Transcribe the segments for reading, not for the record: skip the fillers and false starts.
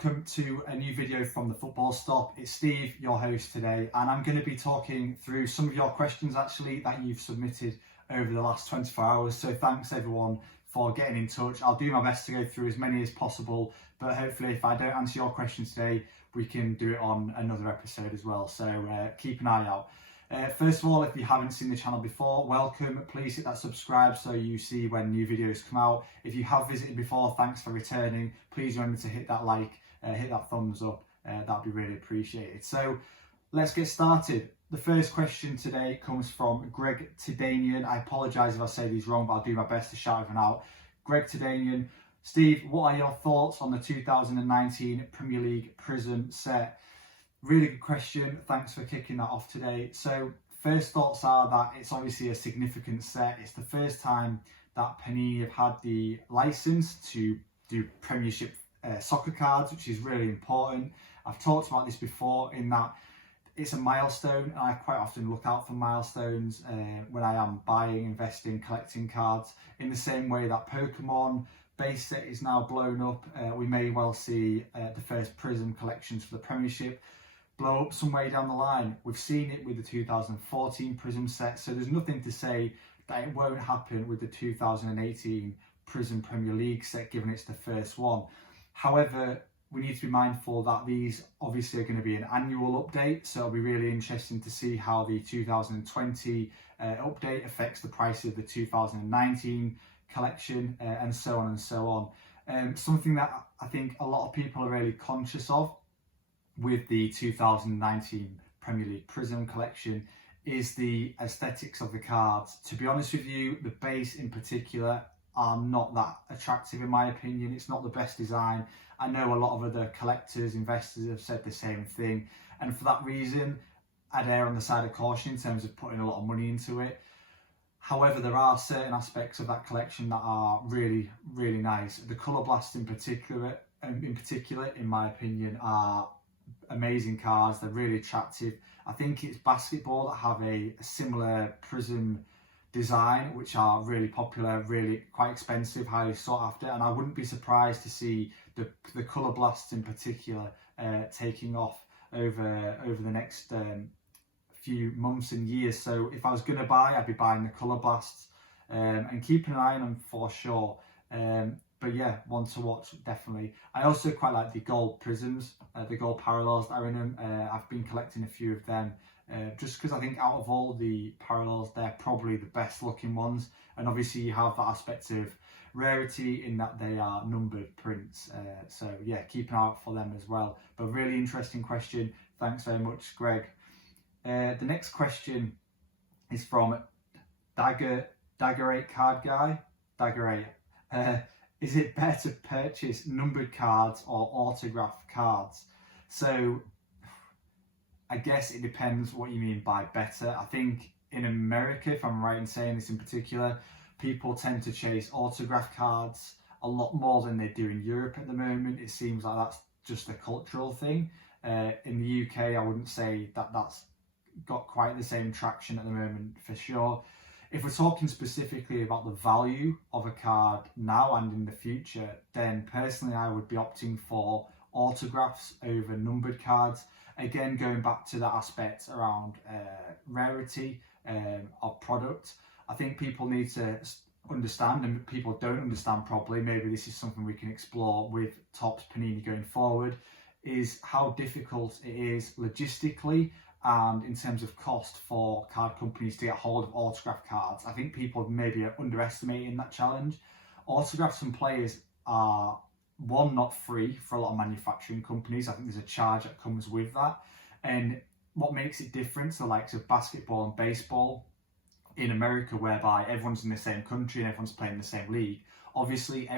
welcome to a new video from the Football Stop. It's Steve, your host today, and I'm going to be talking through some of your questions actually that you've submitted over the last 24 hours. So thanks everyone for getting in touch. I'll do my best to go through as many as possible, but hopefully if I don't answer your questions today, we can do it on another episode as well. So keep an eye out. First of all, if you haven't seen the channel before, welcome. Please hit that subscribe so you see when new videos come out. If you have visited before, thanks for returning. Please remember to hit that like, hit that thumbs up. That'd be really appreciated. So let's get started. The first question today comes from Greg Tidanian. I apologise if I say these wrong, but I'll do my best to shout everyone out. Greg Tidanian. Steve, what are your thoughts on the 2019 Premier League Prism set? Really good question. Thanks for kicking that off today. So first thoughts are that it's obviously a significant set. It's the first time that Panini have had the license to do Premiership soccer cards, which is really important. I've talked about this before in that it's a milestone, and I quite often look out for milestones when I am buying, investing, collecting cards. In the same way that Pokemon base set is now blown up, we may well see the first Prism collections for the Premiership blow up some way down the line. We've seen it with the 2014 Prism set, so there's nothing to say that it won't happen with the 2018 Prism Premier League set, given it's the first one. However, we need to be mindful that these obviously are going to be an annual update, so it'll be really interesting to see how the 2020 update affects the price of the 2019 collection, and so on and so on. Something that I think a lot of people are really conscious of with the 2019 Premier League Prism collection is the aesthetics of the cards. To be honest with you, the base in particular are not that attractive in my opinion. It's not the best design. I know a lot of other collectors, investors have said the same thing, and for that reason I'd err on the side of caution in terms of putting a lot of money into it. However, there are certain aspects of that collection that are really, really nice. The colour blasts in particular, in my opinion, are amazing cards. They're really attractive. I think it's basketball that have a similar Prism design, which are really popular, really quite expensive, highly sought after, and I wouldn't be surprised to see the colour blasts in particular taking off over the next few months and years. So if I was going to buy, I'd be buying the colour blasts and keeping an eye on them for sure. But yeah, one to watch definitely. I also quite like the gold prisms, the gold parallels that are in them. I've been collecting a few of them just because I think out of all the parallels, they're probably the best looking ones. And obviously you have that aspect of rarity in that they are numbered prints. So yeah, keep an eye out for them as well. But really interesting question. Thanks very much, Greg. The next question is from Dagger8 Card Guy. Dagger8. Is it better to purchase numbered cards or autographed cards? So I guess it depends what you mean by better. I think in America, if I'm right in saying this in particular, people tend to chase autograph cards a lot more than they do in Europe at the moment. It seems like that's just a cultural thing. In the UK, I wouldn't say that that's got quite the same traction at the moment for sure. If we're talking specifically about the value of a card now and in the future, then personally I would be opting for autographs over numbered cards. Again, going back to that aspect around rarity of product, I think people need to understand, and people don't understand probably, maybe this is something we can explore with Topps Panini going forward, is how difficult it is logistically and in terms of cost for card companies to get hold of autograph cards. I think people maybe are underestimating that challenge. Autographs from players are, one, not free for a lot of manufacturing companies. I think there's a charge that comes with that. And what makes it different to the likes of basketball and baseball in America, whereby everyone's in the same country and everyone's playing the same league, obviously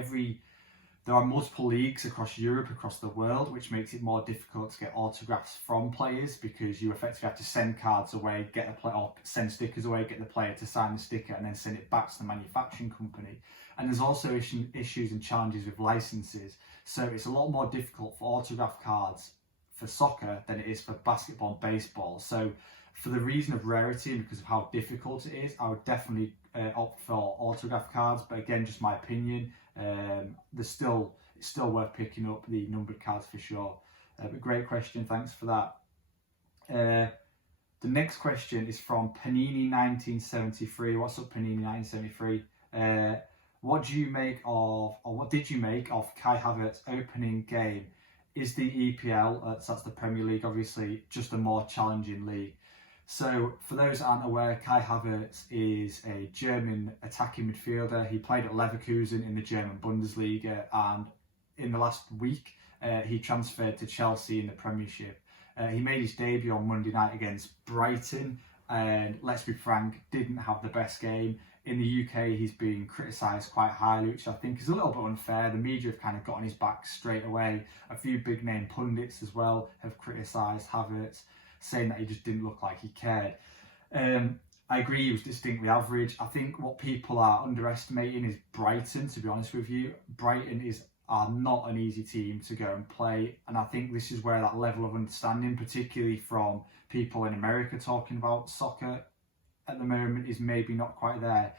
there are multiple leagues across Europe, across the world, which makes it more difficult to get autographs from players because you effectively have to send cards away, get the player, or send stickers away, get the player to sign the sticker, and then send it back to the manufacturing company. And there's also issues and challenges with licenses. So it's a lot more difficult for autograph cards for soccer than it is for basketball and baseball. So for the reason of rarity and because of how difficult it is, I would definitely opt for autograph cards. But again, just my opinion. There's still it's still worth picking up the numbered cards for sure. But great question, thanks for that. The next question is from Panini 1973. What's up, Panini 1973? What did you make of Kai Havertz's opening game? Is the EPL, that's the Premier League obviously, just a more challenging league? So for those that aren't aware, Kai Havertz is a German attacking midfielder. He played at Leverkusen in the German Bundesliga, and in the last week he transferred to Chelsea in the Premiership. He made his debut on Monday night against Brighton, and let's be frank, didn't have the best game. In the UK, he's being criticised quite highly, which I think is a little bit unfair. The media have kind of got on his back straight away. A few big name pundits as well have criticised Havertz, saying that he just didn't look like he cared. I agree, he was distinctly average. I think what people are underestimating is Brighton, to be honest with you. Brighton are not an easy team to go and play, and I think this is where that level of understanding, particularly from people in America talking about soccer at the moment, is maybe not quite there.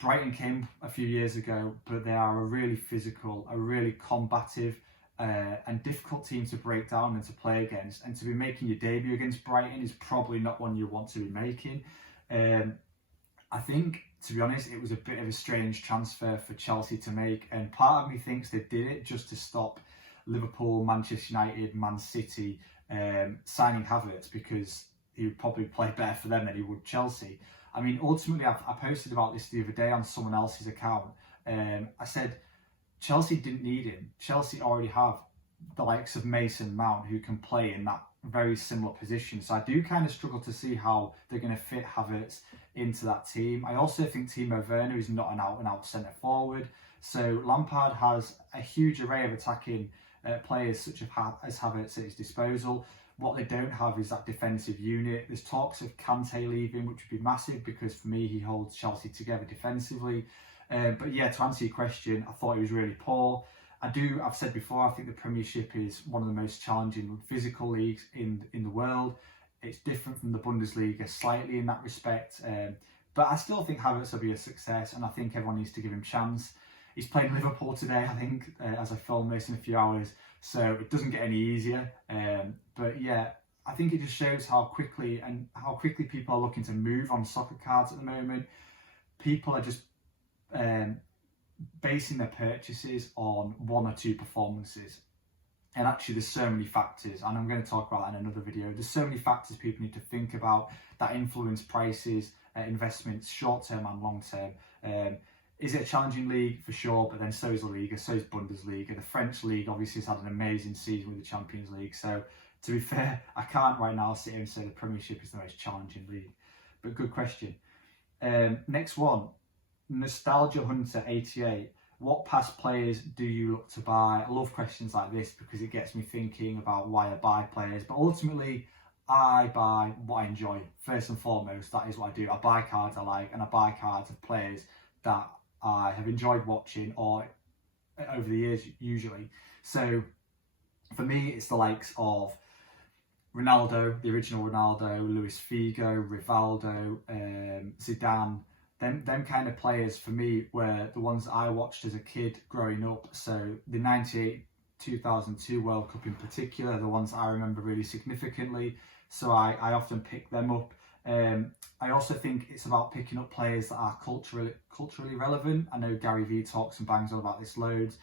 Brighton came a few years ago, but they are a really physical, a really combative and difficult team to break down and to play against, and to be making your debut against Brighton is probably not one you want to be making. I think, to be honest, it was a bit of a strange transfer for Chelsea to make, and part of me thinks they did it just to stop Liverpool, Manchester United, Man City signing Havertz, because he would probably play better for them than he would Chelsea. I mean, ultimately, I posted about this the other day on someone else's account. I said, Chelsea didn't need him. Chelsea already have the likes of Mason Mount, who can play in that very similar position. So I do kind of struggle to see how they're going to fit Havertz into that team. I also think Timo Werner is not an out-and-out centre forward. So Lampard has a huge array of attacking players such as Havertz at his disposal. What they don't have is that defensive unit. There's talks of Kante leaving, which would be massive, because for me, he holds Chelsea together defensively. But yeah, to answer your question, I thought he was really poor. I've said before, I think the Premiership is one of the most challenging physical leagues in the world. It's different from the Bundesliga slightly in that respect. But I still think Havertz will be a success, and I think everyone needs to give him a chance. He's playing Liverpool today, I think, as I film this in a few hours, so it doesn't get any easier. But yeah, I think it just shows how quickly people are looking to move on soccer cards at the moment. People are just basing their purchases on one or two performances. And actually there's so many factors, and I'm going to talk about that in another video. There's so many factors people need to think about that influence prices, investments, short-term and long-term. Is it a challenging league? For sure, but then so is La Liga, so is Bundesliga. The French league obviously has had an amazing season with the Champions League. So to be fair, I can't right now sit here and say the Premiership is the most challenging league. But good question. Next one, Nostalgia Hunter 88. What past players do you look to buy? I love questions like this because it gets me thinking about why I buy players. But ultimately, I buy what I enjoy. First and foremost, that is what I do. I buy cards I like, and I buy cards of players that I have enjoyed watching or over the years usually. So for me, it's the likes of Ronaldo, the original Ronaldo, Luis Figo, Rivaldo, Zidane. Them kind of players for me were the ones I watched as a kid growing up. So the 98-2002 World Cup in particular, the ones I remember really significantly. So I often pick them up. I also think it's about picking up players that are culturally relevant. I know Gary Vee talks and bangs on about this loads.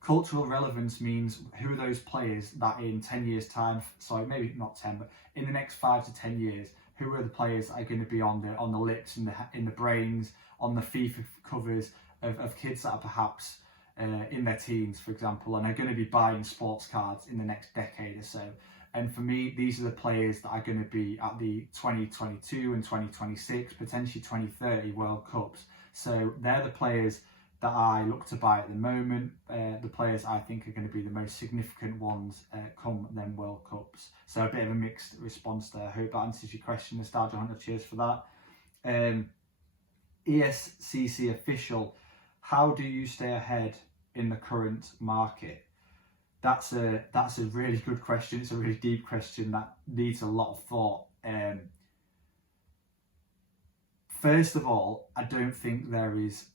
Cultural relevance means who are those players that in 10 years time, sorry, maybe not 10, but in the next 5 to 10 years, who are the players that are going to be on the lips and in the brains, on the FIFA covers of kids that are perhaps in their teens, for example, and are going to be buying sports cards in the next decade or so. And for me, these are the players that are going to be at the 2022 and 2026, potentially 2030 World Cups. So they're the players that I look to buy at the moment, the players I think are going to be the most significant ones come them World Cups. So a bit of a mixed response there. I hope that answers your question, Nostalgia Hunter. Cheers for that. ESCC Official, how do you stay ahead in the current market? That's a really good question. It's a really deep question that needs a lot of thought. First of all, I don't think there is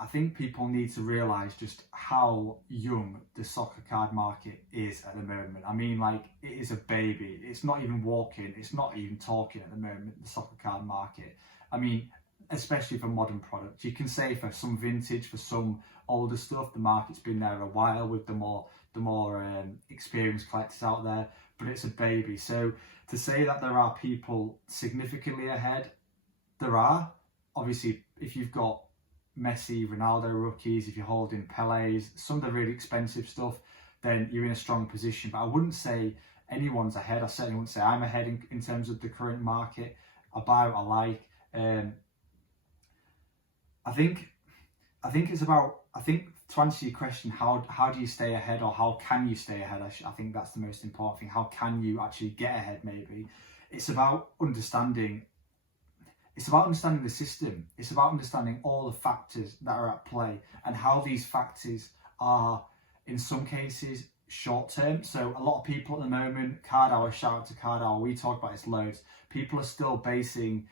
I think people need to realise just how young the soccer card market is at the moment. I mean, like, it is a baby. It's not even walking. It's not even talking at the moment, the soccer card market. I mean, especially for modern products. You can say for some vintage, for some older stuff, the market's been there a while with the more experienced collectors out there, but it's a baby. So to say that there are people significantly ahead, there are. Obviously, if you've got Messi, Ronaldo rookies, if you're holding Pele's, some of the really expensive stuff, then you're in a strong position. But I wouldn't say anyone's ahead. I certainly wouldn't say I'm ahead in terms of the current market. I buy what I like. I think it's about, I think to answer your question, how do you stay ahead, or how can you stay ahead? I think that's the most important thing. How can you actually get ahead? Maybe it's about understanding. It's about understanding the system. It's about understanding all the factors that are at play and how these factors are, in some cases, short term. So a lot of people at the moment, Card Hour, shout out to Card Hour, we talk about this loads. People are still basing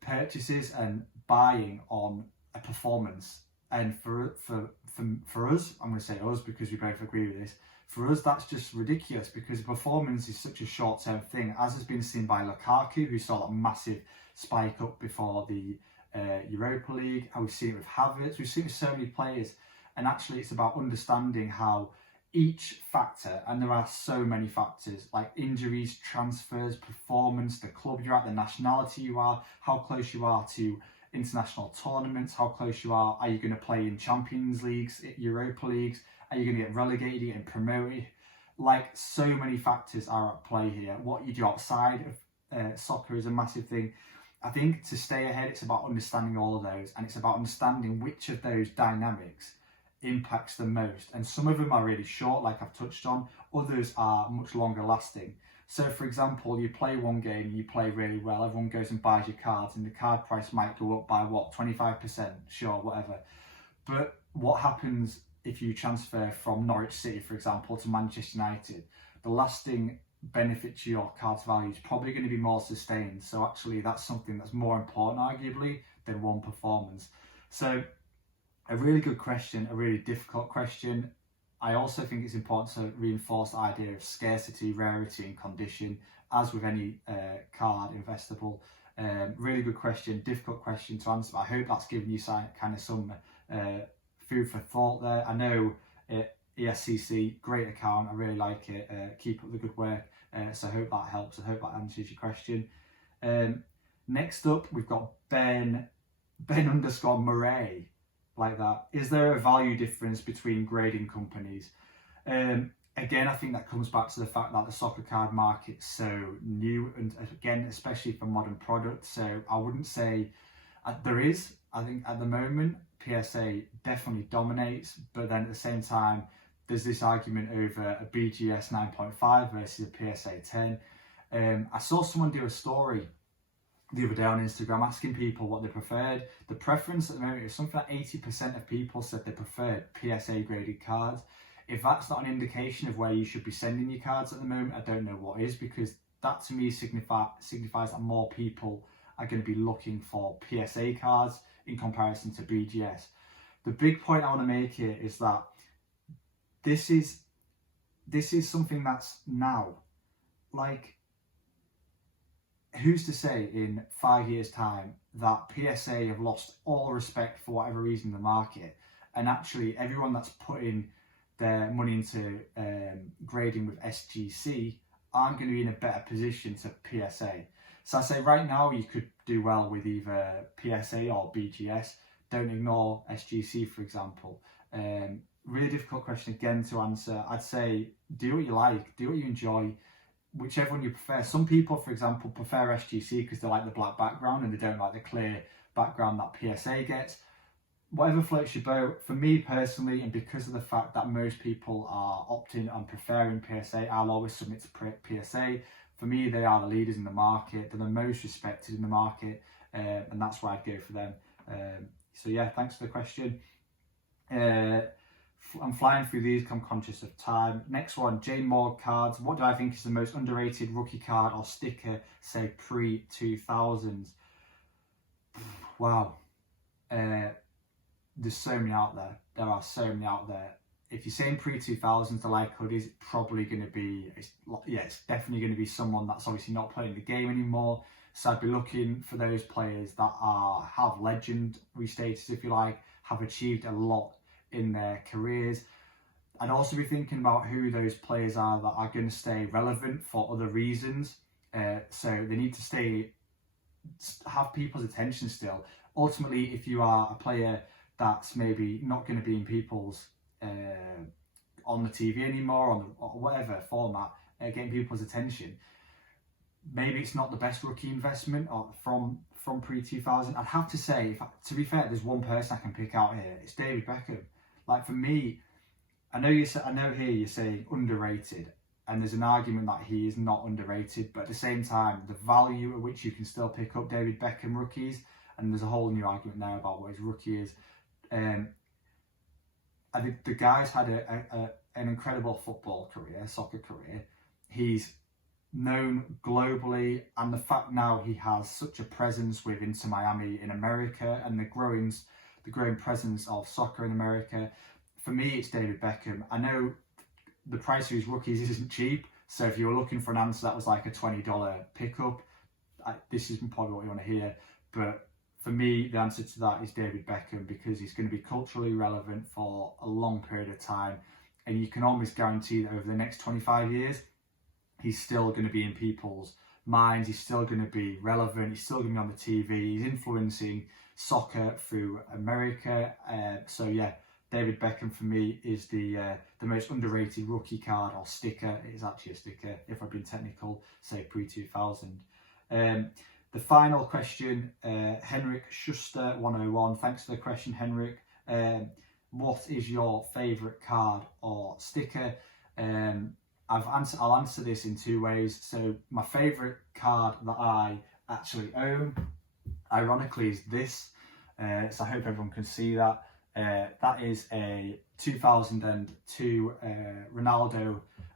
purchases and buying on a performance. And for us, I'm going to say us because we both agree with this, for us that's just ridiculous, because performance is such a short-term thing, as has been seen by Lukaku, who saw that massive spike up before the Europa League, and we've seen it with Havertz, we've seen it with so many players. And actually it's about understanding how each factor, and there are so many factors like injuries, transfers, performance, the club you're at, the nationality you are, how close you are to international tournaments, how close you are you going to play in Champions Leagues, Europa Leagues, are you going to get relegated, getting promoted? Like, so many factors are at play here. What you do outside of soccer is a massive thing. I think to stay ahead, it's about understanding all of those, and it's about understanding which of those dynamics impacts the most. And some of them are really short, like I've touched on, others are much longer lasting. So for example, you play one game, you play really well, everyone goes and buys your cards, and the card price might go up by what, 25%, sure, whatever. But what happens if you transfer from Norwich City, for example, to Manchester United? The lasting benefit to your card's value is probably going to be more sustained. So actually that's something that's more important, arguably, than one performance. So a really good question, a really difficult question. I also think it's important to reinforce the idea of scarcity, rarity and condition, as with any card investable. Really good question, difficult question to answer. I hope that's given you kind of some food for thought there. I know ESCC, great account, I really like it. Keep up the good work. So I hope that helps. I hope that answers your question. Next up, we've got Ben_Murray. Like that. Is there a value difference between grading companies? Again, I think that comes back to the fact that the soccer card market's so new, and again, especially for modern products. So I wouldn't say there is. I think at the moment, PSA definitely dominates, but then at the same time, there's this argument over a BGS 9.5 versus a PSA 10. I saw someone do a story the other day on Instagram asking people what they preferred. The preference at the moment is something like 80% of people said they preferred PSA graded cards. If that's not an indication of where you should be sending your cards at the moment, I don't know what is, because that to me signifies that more people are going to be looking for PSA cards in comparison to BGS. The big point I want to make here is that this is something that's now. Like, who's to say in 5 years' time that PSA have lost all respect for whatever reason in the market, and actually everyone that's putting their money into grading with SGC aren't going to be in a better position to PSA. So I say right now you could do well with either PSA or BGS. Don't ignore SGC, for example. Really difficult question again to answer. I'd say do what you like, do what you enjoy, whichever one you prefer. Some people, for example, prefer SGC because they like the black background and they don't like the clear background that PSA gets. Whatever floats your boat. For me personally, and because of the fact that most people are opting and preferring PSA, I'll always submit to PSA. For me, they are the leaders in the market. They're the most respected in the market, and that's why I'd go for them. So yeah, thanks for the question. I'm flying through these, I'm conscious of time. Next one, Jane Morg cards. What do I think is the most underrated rookie card or sticker, say pre-2000s? Wow. there's so many out there. There are so many out there. If you're saying pre-2000s, the likelihood is probably going to be, it's definitely going to be someone that's obviously not playing the game anymore. So I'd be looking for those players that have legendary status, if you like, have achieved a lot in their careers. I'd also be thinking about who those players are that are going to stay relevant for other reasons. So they need to have people's attention still. Ultimately, if you are a player that's maybe not going to be in people's on the TV anymore, or whatever format, getting people's attention, maybe it's not the best rookie investment from pre-2000. I'd have to say, to be fair, there's one person I can pick out here. It's David Beckham. Like, for me, I know here you're saying underrated, and there's an argument that he is not underrated, but at the same time, the value at which you can still pick up David Beckham rookies, and there's a whole new argument now about what his rookie is. I think the guy's had an incredible football career, soccer career. He's known globally, and the fact now he has such a presence with Inter Miami in America, and the growing presence of soccer in America. For me, it's David Beckham. I know the price of his rookies isn't cheap, so if you were looking for an answer that was like a $20 pickup, this isn't probably what you want to hear. But for me, the answer to that is David Beckham, because he's going to be culturally relevant for a long period of time, and you can almost guarantee that over the next 25 years, he's still going to be in people's minds. He's still going to be relevant. He's still going to be on the TV. He's influencing soccer through America. So yeah, David Beckham for me is the most underrated rookie card, or sticker. It is actually a sticker, if I've been technical, say pre-2000. The final question, Henrik Schuster 101. Thanks for the question, Henrik. What is your favourite card or sticker? I'll answer this in two ways. So my favourite card that I actually own, ironically, is this. So I hope everyone can see that. That is a 2002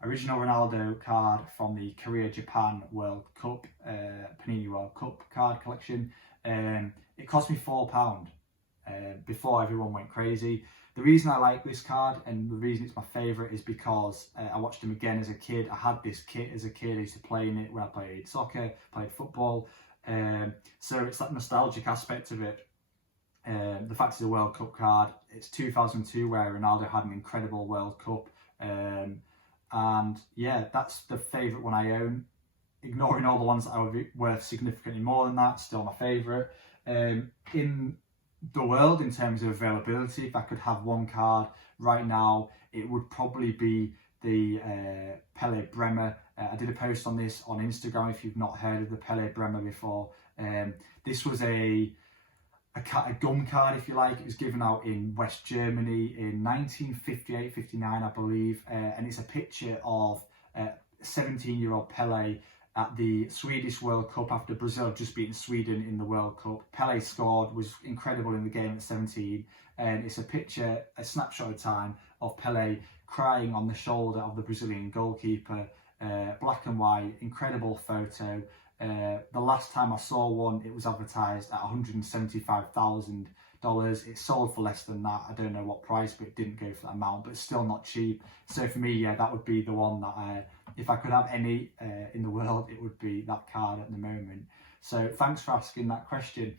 original Ronaldo card from the Korea-Japan World Cup, Panini World Cup card collection. It cost me £4 before everyone went crazy. The reason I like this card, and the reason it's my favourite, is because I watched him again as a kid. I had this kit as a kid. I used to play in it when I played soccer, played football. So it's that nostalgic aspect of it. The fact it's a World Cup card, it's 2002 where Ronaldo had an incredible World Cup. And yeah, that's the favourite one I own. Ignoring all the ones that are worth significantly more than that, still my favourite. In the world, in terms of availability, if I could have one card right now, it would probably be the Pele Bremer. I did a post on this on Instagram if you've not heard of the Pele Bremer before. This was a gum card, if you like. It was given out in West Germany in 1958-59, I believe, and it's a picture of 17-year-old Pele at the Swedish World Cup after Brazil had just beaten Sweden in the World Cup. Pele scored, was incredible in the game at 17, and it's a picture, a snapshot of time, of Pele crying on the shoulder of the Brazilian goalkeeper. Black and white, incredible photo. The last time I saw one, it was advertised at $175,000. It sold for less than that. I don't know what price, but it didn't go for that amount, but it's still not cheap. So for me, yeah, that would be the one that if I could have any in the world, it would be that card at the moment. So thanks for asking that question.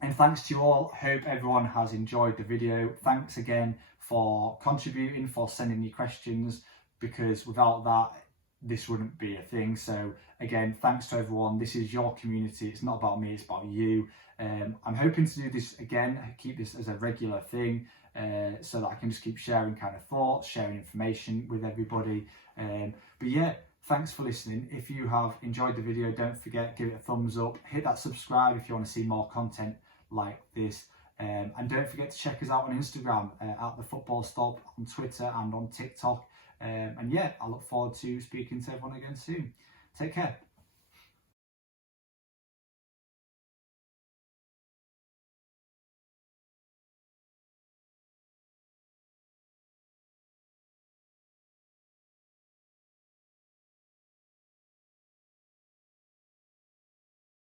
And thanks to you all. Hope everyone has enjoyed the video. Thanks again for contributing, for sending your questions, because without that, this wouldn't be a thing. So again, thanks to everyone. This is your community. It's not about me, it's about you. I'm hoping to do this again, keep this as a regular thing, so that I can just keep sharing kind of thoughts, sharing information with everybody. But yeah, thanks for listening. If you have enjoyed the video, don't forget, give it a thumbs up, hit that subscribe if you want to see more content like this. And don't forget to check us out on Instagram, at The Football Stop, on Twitter and on TikTok. And yeah, I look forward to speaking to everyone again soon. Take care.